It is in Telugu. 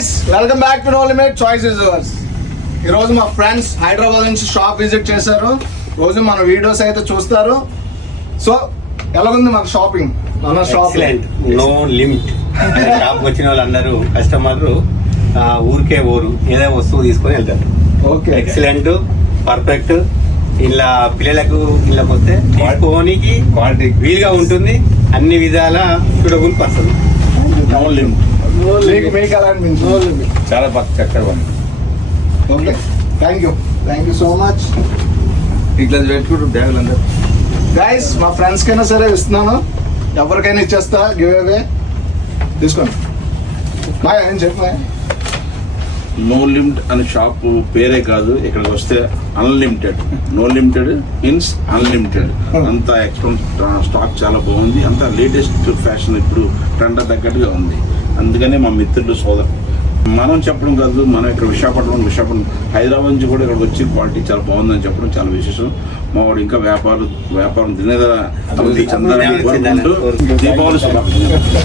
Guys welcome back to know limit choice is yours. ఈరోజు మా ఫ్రెండ్స్ హైదరాబాద్ నుంచి షాప్ విజిట్ చేశారు. రోజు మన వీడియోస్ అయితే చూస్తారు. సో ఎలాగుంది మన షాపింగ్? మన షాప్ నో లిమిట్. షాప్ వచ్చిన వాళ్ళందరూ కస్టమర్లు ఊరికే ఊరు ఏదో వస్తువు తీసుకొని వెళ్తారు. Okay, excellent, perfect. ఇలా పిల్లలకు ఇళ్ళకి వస్తే తీసుకోనికి వీలుగా ఉంటుంది. అన్ని విధాల సూటబుల్ పర్సన్. No limit. మీకు ఎలా అనిపించింది? చాలా బాగా చక్కగా ఉంది. Okay, thank you so much. ఇట్లా పెట్టుకుంటూ బ్యాగులు అందరు గైస్ మా ఫ్రెండ్స్ కైనా సరే ఇస్తున్నాను, ఎవరికైనా ఇచ్చేస్తా గివ్ అవే. తీసుకోండి. బాయ్ ఏం చెప్పా. నో లిమిట్ అనే షాప్ పేరే కాదు, ఇక్కడికి వస్తే unlimited. No limited means unlimited. అంతా ఎక్స్పెంట్ స్టాక్ చాలా బాగుంది. అంతా లేటెస్ట్ ఫ్యాషన్ ఇప్పుడు ట్రెండ్ తగ్గట్టుగా ఉంది. అందుకనే మా మిత్రులు సోదరు మనం చెప్పడం కాదు, మనం ఇక్కడ విశాఖపట్నం హైదరాబాద్ నుంచి కూడా ఇక్కడికి వచ్చి క్వాలిటీ చాలా బాగుందని చెప్పడం చాలా విశేషం. మా వాడు ఇంకా వ్యాపారం తినేదా అభివృద్ధి చెందాలని కోరుకుంటూ దీపావళి శుభాకాంక్షలు.